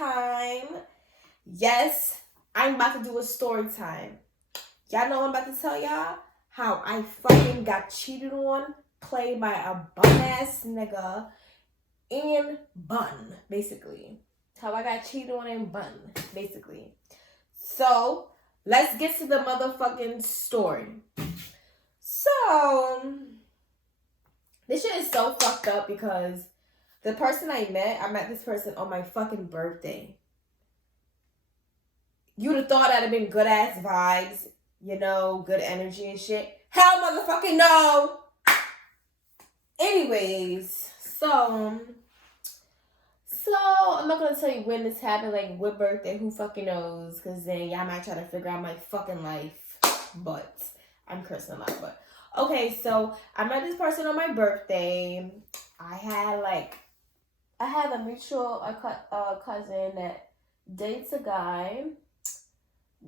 time. Yes, I'm about to do a story time. Y'all know what I'm about to tell y'all? How I fucking got cheated on, played by a bum-ass nigga in bun, basically. How I got cheated on in bun, basically. So, let's get to the motherfucking story. So, this shit is so fucked up because the person I met this person on my fucking birthday. You'd have thought I'd have been good ass vibes, you know, good energy and shit. Hell motherfucking no! Anyways, so I'm not gonna tell you when this happened, like what birthday, who fucking knows, because then y'all might try to figure out my fucking life. But I'm cursing a lot, but okay, so I met this person on my birthday. I had a mutual cousin that dates a guy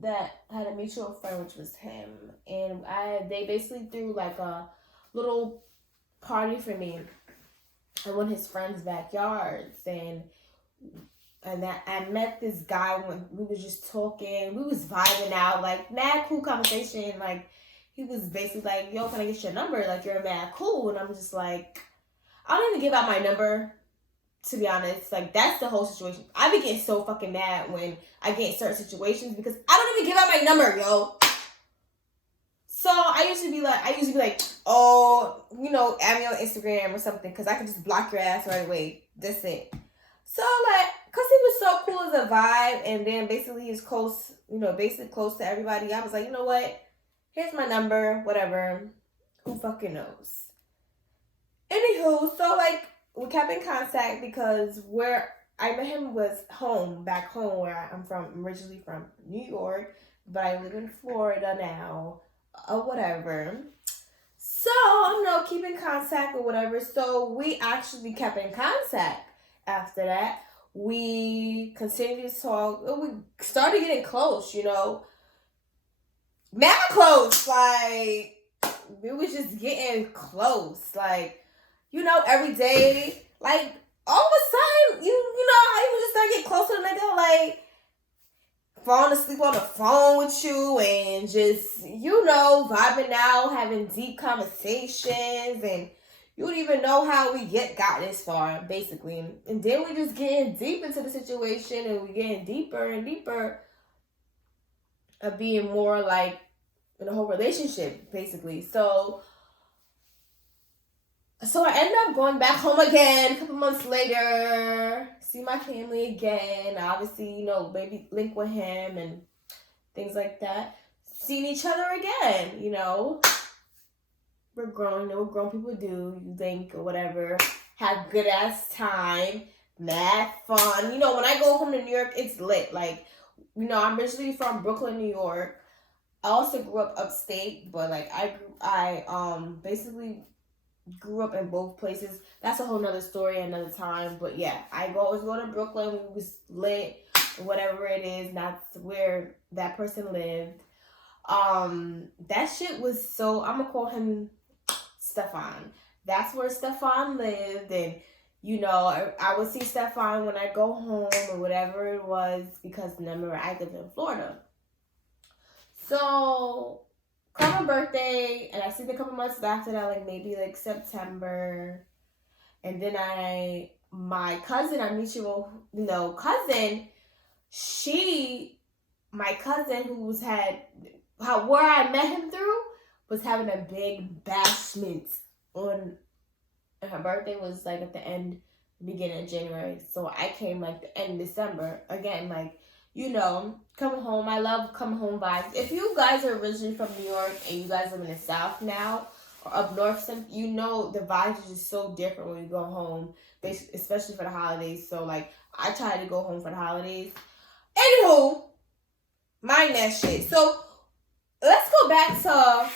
that had a mutual friend, which was him, and they basically threw like a little party for me in one of his friends' backyards, and that I met this guy when we was just talking, we was vibing out, like mad cool conversation, like he was basically like, yo, can I get your number? Like, you're mad cool. And I'm just like, I don't even give out my number, to be honest. Like, that's the whole situation. I be getting so fucking mad when I get in certain situations because I don't even give out my number, yo. So I used to be like, oh, you know, add me on Instagram or something because I can just block your ass right away. That's it. So, like, because he was so cool as a vibe, and then basically he's close, you know, basically close to everybody, I was like, you know what? Here's my number, whatever. Who fucking knows? Anywho, so, like, we kept in contact because where I met him was back home where I'm from. I'm originally from New York, but I live in Florida now, or whatever. So, you know, keep in contact or whatever. So, we actually kept in contact after that. We continued to talk. We started getting close, you know. Mad close. Like, we was just getting close. Like, you know, every day. Like, all of a sudden, you know how you just start getting close to the nigga, like, falling asleep on the phone with you and just, you know, vibing out, having deep conversations, and you don't even know how we got this far, basically. And then we just getting deep into the situation, and we getting deeper and deeper of being more like in a whole relationship, basically. So I ended up going back home again a couple months later, see my family again. Obviously, you know, maybe link with him and things like that. Seeing each other again, you know. We're grown, you know what grown people do. You think or whatever. Have good ass time. Mad fun. You know, when I go home to New York, it's lit. Like, you know, I'm originally from Brooklyn, New York. I also grew up upstate, but like I basically grew up in both places. That's a whole nother story another time. But yeah, I always go to Brooklyn. We was lit, whatever it is. That's where that person lived. That shit was so, I'm gonna call him Stefan. That's where Stefan lived, and you know, I would see Stefan when I go home or whatever it was, because remember I live in Florida. So come my birthday, and I see the couple months after that, like maybe like September, and then my cousin, our mutual, you know, cousin, my cousin who where I met him through was having a big bashment on, and her birthday was like at the beginning of January. So I came like the end of December. Again, like, you know, coming home. I love coming home vibes. If you guys are originally from New York and you guys live in the South now, or up north, you know the vibes are just so different when you go home, especially for the holidays. So like, I try to go home for the holidays. Anywho, mind that shit. So let's go back to,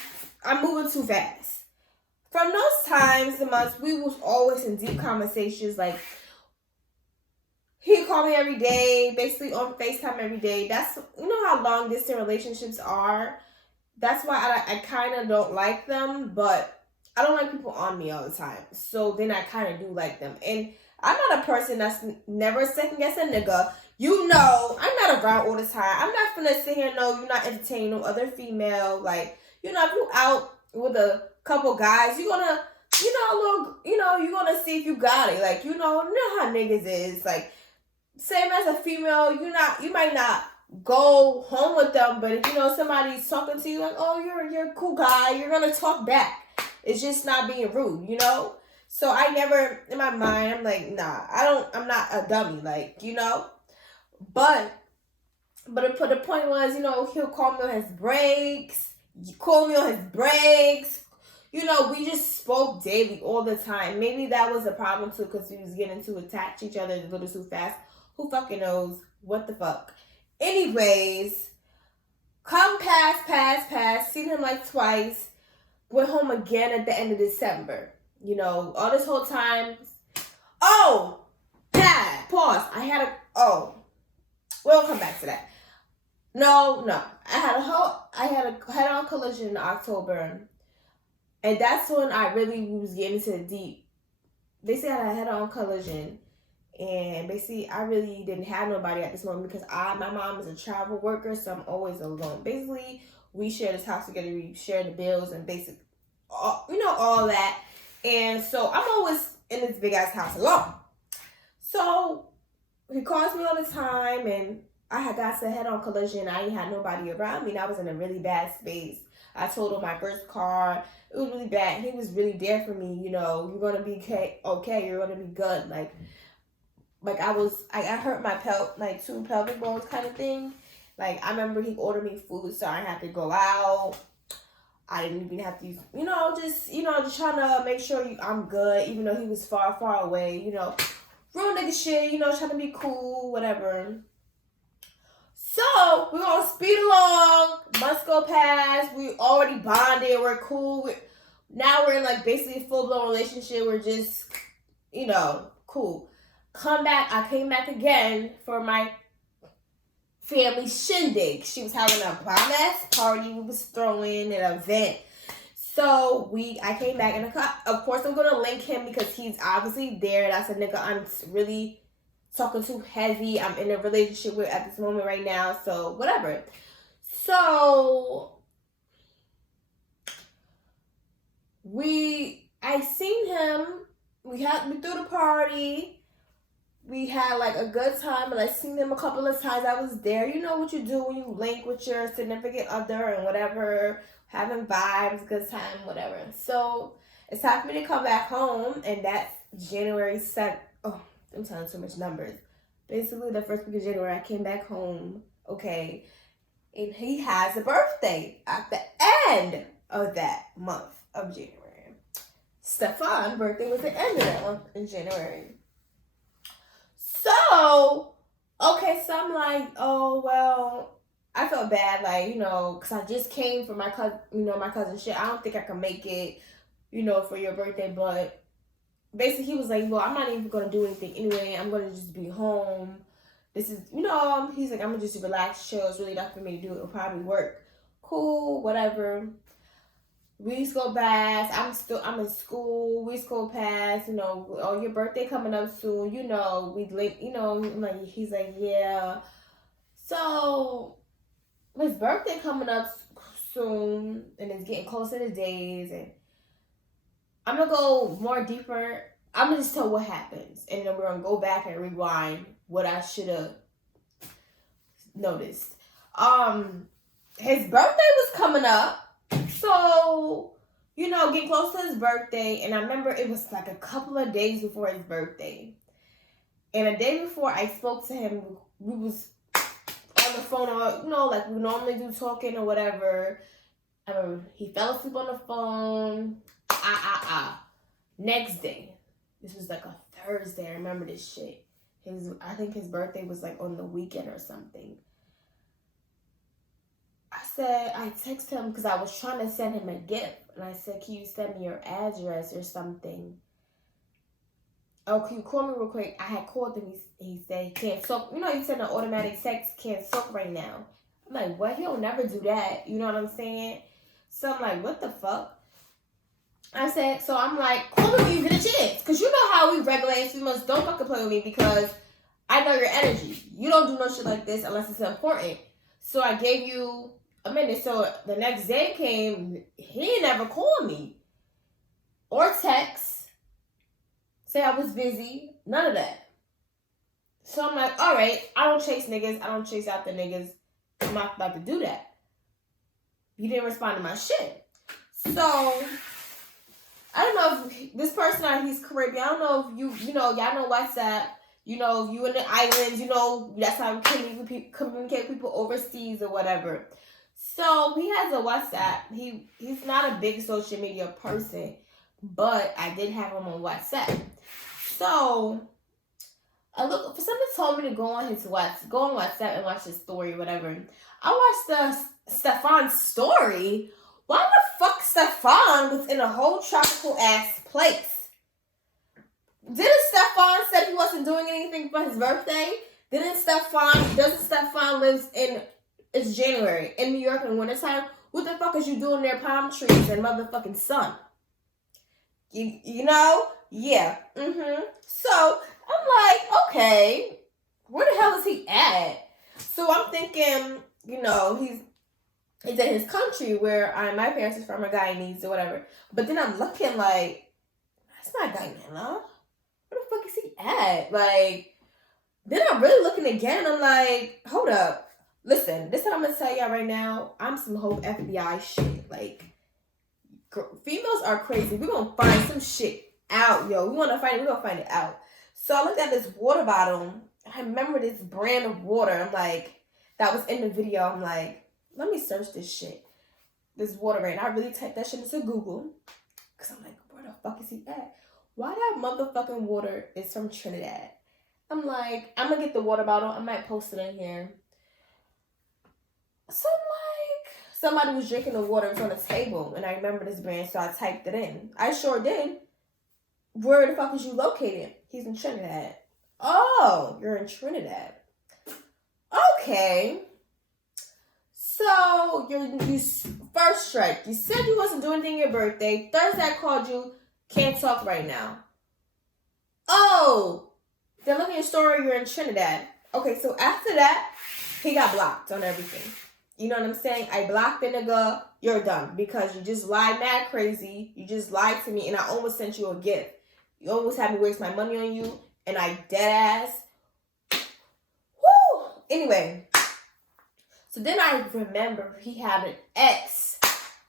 I'm moving too fast. From those times, the months, we was always in deep conversations. Like, he called me every day, basically on FaceTime every day. That's, you know how long distance relationships are. That's why I kind of don't like them, but I don't like people on me all the time. So then I kind of do like them. And I'm not a person that's never second guess a nigga. You know, I'm not around all the time. I'm not finna sit here and know you're not entertaining no other female. Like, you know, if you out with a couple guys, you're gonna, you know, look, you know, you're gonna see if you got it. Like, you know how niggas is. Like, same as a female, you might not go home with them, but if you know somebody's talking to you like, oh, you're a cool guy, you're gonna talk back. It's just not being rude, you know? So I never, in my mind, I'm like, nah, I'm not a dummy, like, you know? But the point was, you know, he'll call me on his breaks. Call me on his breaks. You know, we just spoke daily all the time. Maybe that was a problem too, because we was getting to attach each other a little too fast. Who fucking knows? What the fuck? Anyways, come past. Seen him like twice. Went home again at the end of December. You know, all this whole time. Oh, pause. We'll come back to that. No. I had a head-on collision in October. And that's when I really was getting into the deep. Basically, I had a head-on collision. And basically, I really didn't have nobody at this moment because my mom is a travel worker, so I'm always alone. Basically, we share this house together. We share the bills and all that. And so I'm always in this big-ass house alone. So he calls me all the time, and I had got to head-on collision. I ain't had nobody around me, and I was in a really bad space. I told him my first car. It was really bad. He was really there for me. You know, you're going to be okay. You're going to be good. Like I hurt my two pelvic bones kind of thing. Like, I remember he ordered me food, so I had to go out. I didn't even have to use, just trying to make sure I'm good, even though he was far, far away, real nigga shit, trying to be cool, whatever. So, we're going to speed along. Months go past. We already bonded. We're cool. Now we're in, basically a full-blown relationship. We're just, cool. I came back again for my family shindig. She was having a bomb-ass party. We was throwing an event. So, I came back, and of course, I'm going to link him because he's obviously there. That's a nigga I'm really talking too heavy. I'm in a relationship with at this moment right now. So, whatever. So, I seen him. We threw the party. We had a good time, and I seen him a couple of times. I was there. You know what you do when you link with your significant other and whatever, having vibes, good time, whatever. So it's time for me to come back home, and that's January 7th. Oh, I'm telling too much numbers. Basically, the first week of January, I came back home, okay, and he has a birthday at the end of that month of January. Stefan's birthday was the end of that month in January. So I'm like, oh, well, I felt bad, because I just came from my cousin shit. I don't think I can make it, for your birthday, but basically he was like, well, I'm not even going to do anything anyway. I'm going to just be home. This is, he's like, I'm going to just relax, chill. It's really not for me to do. It'll probably work. Cool, whatever. Weeks go past. I'm in school. Weeks go past. Oh, your birthday coming up soon. We link. He's like, yeah. So his birthday coming up soon, and it's getting closer to days. And I'm gonna go more deeper. I'm gonna just tell what happens, and then we're gonna go back and rewind what I should have noticed. His birthday was coming up. So, getting close to his birthday, and I remember it was a couple of days before his birthday. And a day before I spoke to him, we was on the phone, like we normally do, talking or whatever. He fell asleep on the phone. Next day, this was a Thursday. I remember this shit. I think his birthday was on the weekend or something. I texted him because I was trying to send him a gift. And I said, can you send me your address or something? Oh, can you call me real quick? I had called him. He said he can't talk. He sent an automatic text, can't talk right now. I'm like, what? He'll never do that. You know what I'm saying? So I'm like, what the fuck? I said, so I'm like, call me when you get a chance. Because you know how we regulate females, don't fucking play with me because I know your energy. You don't do no shit like this unless it's important. So I gave you a minute. So the next day came, he never called me or text, say I was busy, none of that. So I'm like, all right, I don't chase niggas. I don't chase after niggas. I'm not about to do that. You didn't respond to my shit. So I don't know if this person, he's Caribbean. I don't know if y'all know WhatsApp. You know, if you in the islands, you know, that's how we communicate with people overseas or whatever. So he has a WhatsApp. He's not a big social media person, but I did have him on WhatsApp. So somebody told me to go on WhatsApp and watch his story or whatever. I watched Stefan's story. Why the fuck Stefan was in a whole tropical ass place? Didn't Stefan said he wasn't doing anything for his birthday? Doesn't Stefan lives in, it's January, in New York in the wintertime? What the fuck is you doing there, palm trees and motherfucking sun? You know? Yeah. So, I'm like, okay, where the hell is he at? So I'm thinking, you know, he's in his country where my parents is from, or Guyanese or whatever. But then I'm looking like, that's not Guyana. Where the fuck is he at? Like, then I'm really looking again. I'm like, hold up. Listen, this is what I'm going to tell y'all right now. I'm some whole FBI shit. Like, females are crazy. We're going to find some shit out, yo. We want to find it. We're going to find it out. So I looked at this water bottle. I remember this brand of water. I'm like, that was in the video. I'm like, let me search this shit. This water brand. I really typed that shit into Google. Because I'm like, where the fuck is he at? Why that motherfucking water is from Trinidad? I'm like, I'm going to get the water bottle. I might post it in here. So I'm like, somebody was drinking the water. It was on the table. And I remember this brand, so I typed it in. I sure did. Where the fuck is you located? He's in Trinidad. Oh, you're in Trinidad. Okay. So, you first strike. You said you wasn't doing anything your birthday. Thursday I called you. Can't talk right now. Oh, then look at your story. You're in Trinidad. Okay, so after that, he got blocked on everything. You know what I'm saying? I blocked the nigga. You're done. Because you just lied mad crazy. You just lied to me. And I almost sent you a gift. You almost had me waste my money on you. And I dead ass. Woo! Anyway. So then I remember he had an ex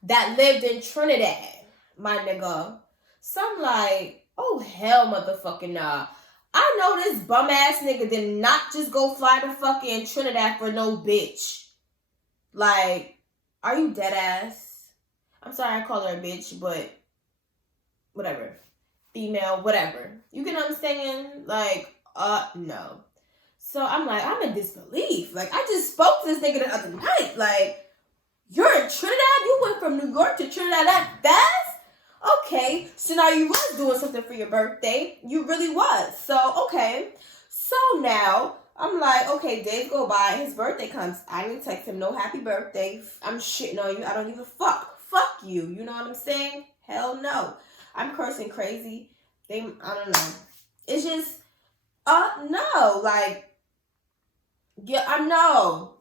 that lived in Trinidad. My nigga. So I'm like, oh hell motherfucking nah. I know this bum ass nigga did not just go fly to fucking Trinidad for no bitch. Like, are you dead ass? I'm sorry I call her a bitch, but whatever. Female, whatever. You get what I'm saying? Like, no. So I'm like, I'm in disbelief. Like, I just spoke to this nigga the other night. Like, you're in Trinidad? You went from New York to Trinidad that fast? Okay. So now you was doing something for your birthday. You really was. So, okay. So now, I'm like, okay, days go by. His birthday comes. I didn't text him no happy birthday. I'm shitting on you. I don't give a fuck. Fuck you. You know what I'm saying? Hell no. I'm cursing crazy. I don't know. It's just, no. Like, yeah, I know.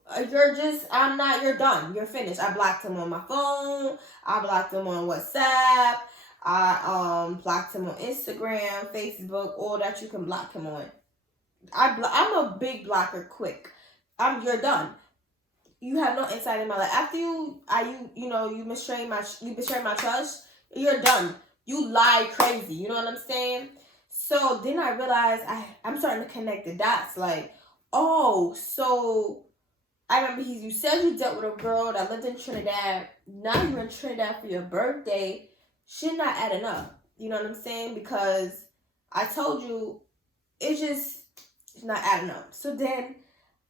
You're done. You're finished. I blocked him on my phone. I blocked him on WhatsApp. I blocked him on Instagram, Facebook, all that you can block him on. I'm a big blocker quick. You're done. You have no insight in my life. After you betray my trust, you're done. You lied crazy. You know what I'm saying? So then I realized I'm starting to connect the dots. Like, oh, so I remember you said you dealt with a girl that lived in Trinidad. Now you're in Trinidad for your birthday. Shit not adding up. You know what I'm saying? Because I told you it's not adding up. So then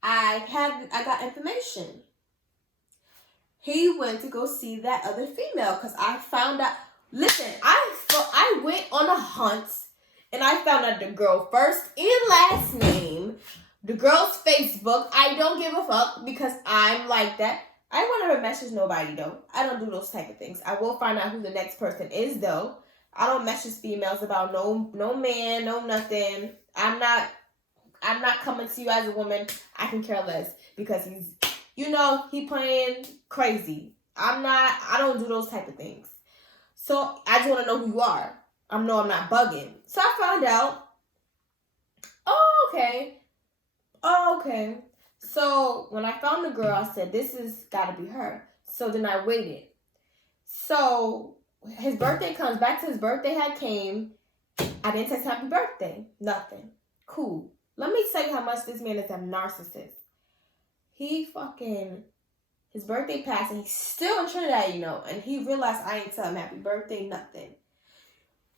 I got information. He went to go see that other female because I found out. Listen, I went on a hunt and I found out the girl first and last name, the girl's Facebook. I don't give a fuck because I'm like that. I won't ever message nobody though. I don't do those type of things. I will find out who the next person is though. I don't message females about no man, no nothing. I I'm not coming to you as a woman. I can care less because he's, he playing crazy. I don't do those type of things. So I just want to know who you are. I'm not bugging. So I found out. Oh, okay. So when I found the girl, I said, this has got to be her. So then I waited. So his birthday comes. Back to his birthday had came. I didn't text happy birthday. Nothing. Cool. Let me tell you how much this man is a narcissist. His birthday passed and he's still in Trinidad, and he realized I ain't tell him happy birthday, nothing.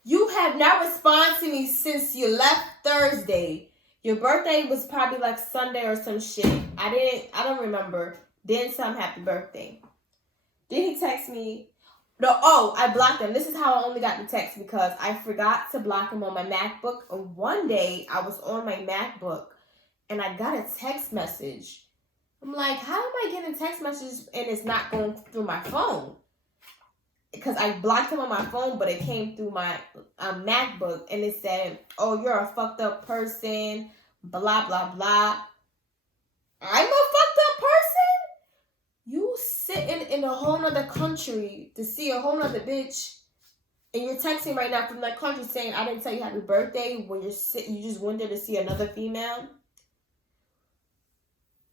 You have not responded to me since you left Thursday. Your birthday was probably like Sunday or some shit. I don't remember. Didn't tell him happy birthday. Then he texted me. I blocked him. This is how I only got the text because I forgot to block him on my MacBook. And one day I was on my MacBook and I got a text message. I'm like, how am I getting text messages and it's not going through my phone? Because I blocked him on my phone, but it came through my MacBook and it said, oh, you're a fucked up person, blah, blah, blah. I'm a fucked up person? You sitting in a whole nother country to see a whole nother bitch and you're texting right now from that country saying, I didn't tell you happy birthday when you just went there to see another female?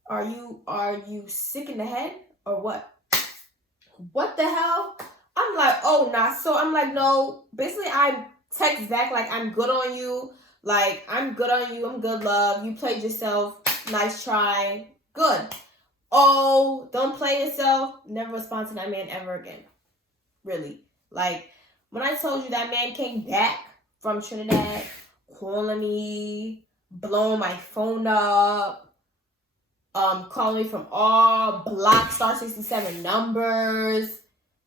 Are you sick in the head or what? What the hell? I'm like, oh, nah. So I'm like, no. Basically, I text back like, I'm good on you. Like, I'm good on you. I'm good, love. You played yourself. Nice try. Good. Oh, don't play yourself. Never respond to that man ever again. Really. Like, when I told you that man came back from Trinidad, calling me, blowing my phone up, calling me from all block star 67 numbers.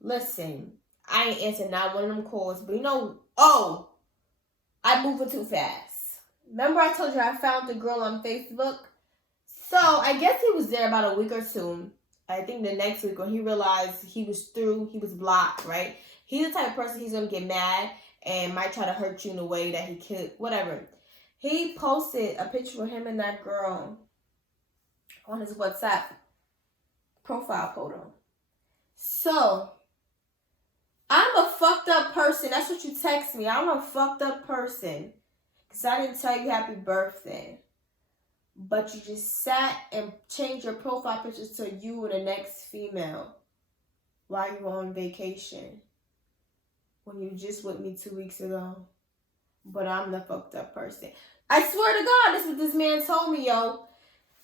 Listen, I ain't answering not one of them calls, but I'm moving too fast. Remember I told you I found the girl on Facebook? So I guess he was there about a week or two. I think the next week when he realized he was through, he was blocked, right? He's the type of person he's going to get mad and might try to hurt you in a way that he could, whatever. He posted a picture of him and that girl on his WhatsApp profile photo. So, I'm a fucked up person. That's what you text me. I'm a fucked up person. Because I didn't tell you happy birthday. But you just sat and changed your profile pictures to you and the next female while you were on vacation. When you just with me 2 weeks ago. But I'm the fucked up person. I swear to God, this is what this man told me, yo.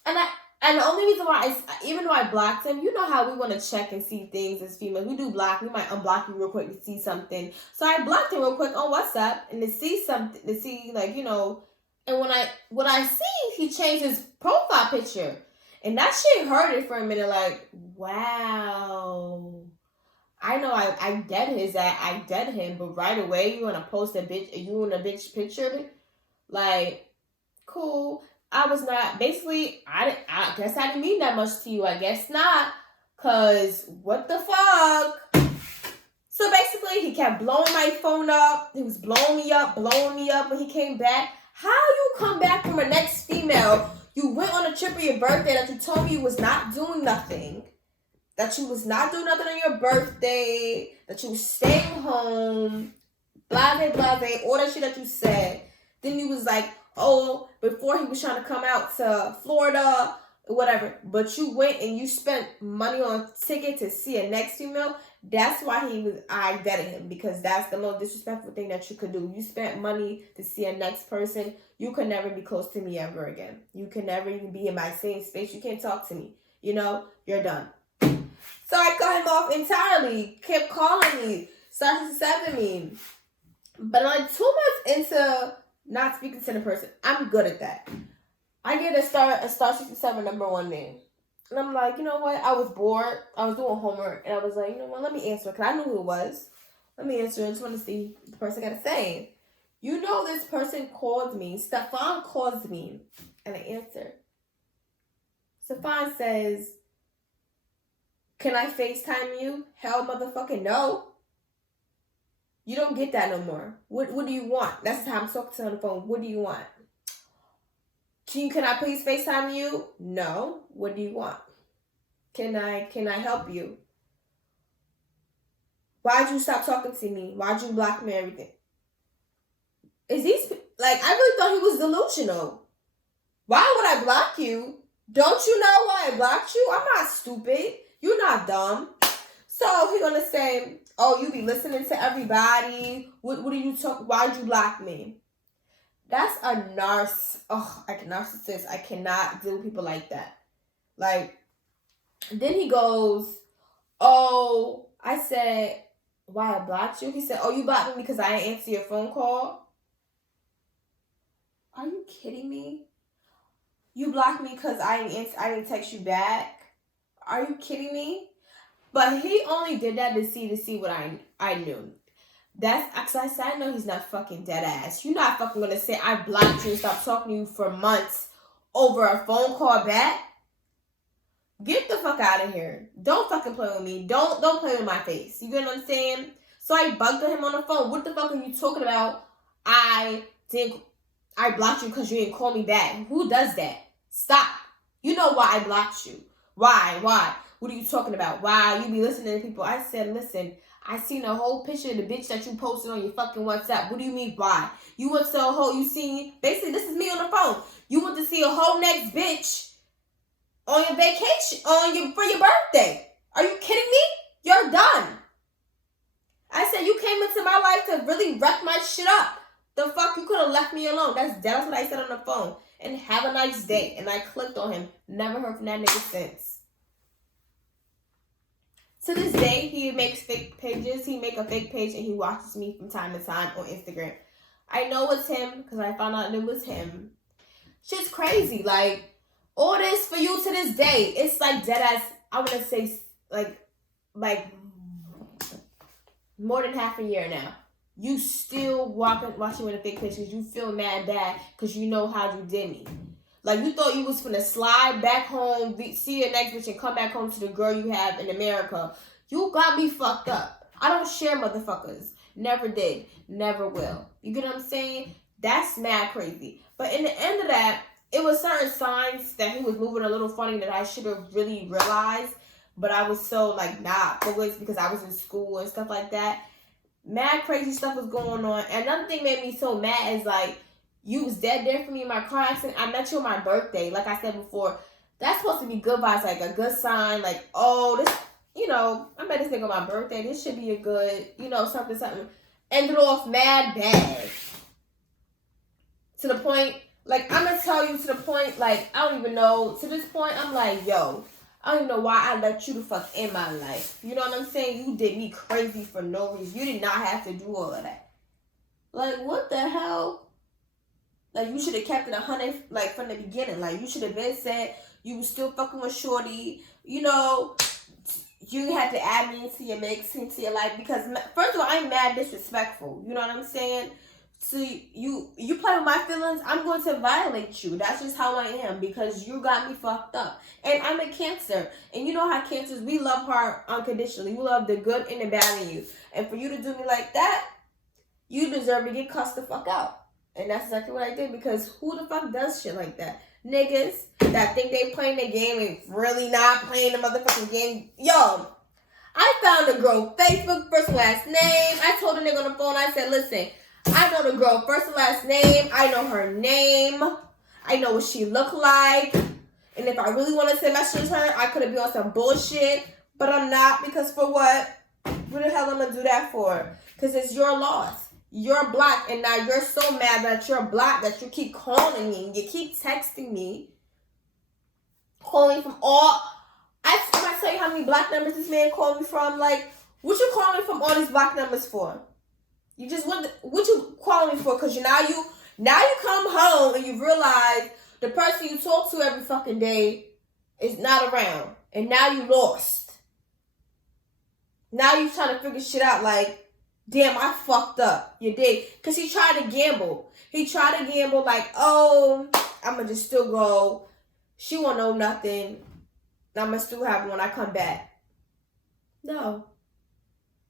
And the only reason why, even though I blocked him, you know how we want to check and see things as females. We do block. We might unblock you real quick to see something. So I blocked him real quick on WhatsApp and to see something, to see and when I see, he changed his profile picture. And that shit hurt it for a minute, like, wow. I know I dead him, but right away you want to post you and a bitch picture? Like, cool. I was not, basically, I guess I didn't mean that much to you. I guess not. Because, what the fuck? So, basically, he kept blowing my phone up. He was blowing me up when he came back. How you come back from a next female? You went on a trip for your birthday that you told me you was not doing nothing. That you was not doing nothing on your birthday. That you was staying home. Blase, all that shit that you said. Then you was like, oh, before he was trying to come out to Florida, whatever. But you went and you spent money on a ticket to see a next female. That's why I vetted him. Because that's the most disrespectful thing that you could do. You spent money to see a next person. You could never be close to me ever again. You can never even be in my same space. You can't talk to me. You're done. So I cut him off entirely. Kept calling me. Started to seven me. But like 2 months into not speaking to the person, I'm good at that. I get a star 67 number one name. And I'm like, you know what? I was bored. I was doing homework. And I was like, you know what? Let me answer. Because I knew who it was. Let me answer. I just want to see what the person got to say. This person called me. Stefan calls me. And I answer. Stefan says, can I FaceTime you? Hell motherfucking no. You don't get that no more. What do you want? That's how I'm talking to her on the phone. What do you want? Can I please FaceTime you? No. What do you want? Can I help you? Why'd you stop talking to me? Why'd you block me? Everything. Is these like I really thought he was delusional. Why would I block you? Don't you know why I blocked you? I'm not stupid. You're not dumb. So he gonna say, "Oh, you be listening to everybody. What do you talk? Why'd you block me?" That's a narcissist. I cannot deal with people like that. Like, then he goes, "Oh, I said, why I blocked you?" He said, "Oh, you blocked me because I didn't answer your phone call." Are you kidding me? You blocked me because I didn't text you back. Are you kidding me? But he only did that to see what I knew. That's because I said I know he's not fucking dead ass. You're not fucking gonna say I blocked you and stopped talking to you for months over a phone call back. Get the fuck out of here. Don't fucking play with me. Don't play with my face. You get what I'm saying? So I bugged him on the phone. What the fuck are you talking about? I blocked you because you didn't call me back. Who does that? Stop. You know why I blocked you. Why? What are you talking about? Why? You be listening to people. I said, listen, I seen a whole picture of the bitch that you posted on your fucking WhatsApp. What do you mean why? You went to a whole, you seen, basically this is me on the phone. You went to see a whole next bitch on your vacation, for your birthday. Are you kidding me? You're done. I said, you came into my life to really wreck my shit up. The fuck, you could have left me alone. That's what I said on the phone. And have a nice day. And I clicked on him. Never heard from that nigga since. To this day, he makes fake pages. He make a fake page and he watches me from time to time on Instagram. I know it's him because I found out it was him. Shit's crazy. Like, all this for you to this day. It's like dead ass, I want to say, like more than half a year now. You still watching with a fake picture because you feel mad bad because you know how you did me. Like, you thought you was finna slide back home, see your next bitch, and come back home to the girl you have in America. You got me fucked up. I don't share motherfuckers. Never did. Never will. You get what I'm saying? That's mad crazy. But in the end of that, it was certain signs that he was moving a little funny that I should have really realized. But I was so, like, not focused because I was in school and stuff like that. Mad crazy stuff was going on. And another thing made me so mad is, like, you was dead there for me in my car accident. I met you on my birthday. Like I said before, that's supposed to be good vibes, like a good sign. Like, oh, this, you know, I met this nigga on my birthday. This should be a good, you know, something. Ended off mad bad. To the point, like, I'm going to tell you to the point, like, I don't even know. To this point, I'm like, yo, I don't even know why I let you the fuck in my life. You know what I'm saying? You did me crazy for no reason. You did not have to do all of that. Like, what the hell? Like, you should have kept it 100, like, from the beginning. Like, you should have been said you was still fucking with Shorty. You know, you had to add me into your mix, into your life. Because, first of all, I'm mad disrespectful. You know what I'm saying? So, you play with my feelings, I'm going to violate you. That's just how I am. Because you got me fucked up. And I'm a Cancer. And you know how Cancers, we love her unconditionally. We love the good and the bad in you. And for you to do me like that, you deserve to get cussed the fuck out. And that's exactly what I did, because who the fuck does shit like that? Niggas that think they playing the game and really not playing the motherfucking game. Yo, I found a girl, Facebook, first and last name. I told a nigga on the phone, I said, listen, I know the girl, first and last name. I know her name. I know what she look like. And if I really wanted to message her, I could have been on some bullshit. But I'm not, because for what? What the hell am I going to do that for? Because it's your loss. You're black, and now you're so mad that you're black that you keep calling me, and you keep texting me, calling from all. I tell you how many black numbers this man called me from. Like, what you calling from all these black numbers for? You just what you calling me for? Because now you come home and you realize the person you talk to every fucking day is not around, and now you lost. Now you trying to figure shit out, like, damn, I fucked up. You did. Because he tried to gamble. He tried to gamble like, oh, I'm going to just still go. She won't know nothing. I'm going to still have her when I come back. No.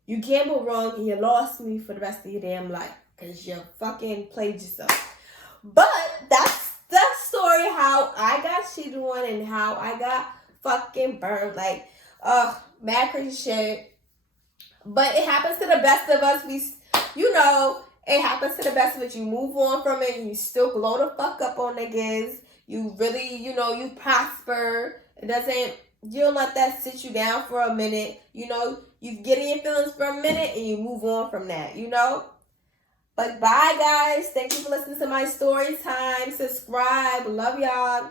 You gambled wrong and you lost me for the rest of your damn life. Because you fucking played yourself. But that's the story how I got cheated on and how I got fucking burned. Like, mad crazy shit. But it happens to the best of us. It happens to the best of us. You move on from it and you still glow the fuck up on niggas. You really, you prosper. You don't let that sit you down for a minute. You get in your feelings for a minute and you move on from that, But bye, guys. Thank you for listening to my story time. Subscribe. Love y'all.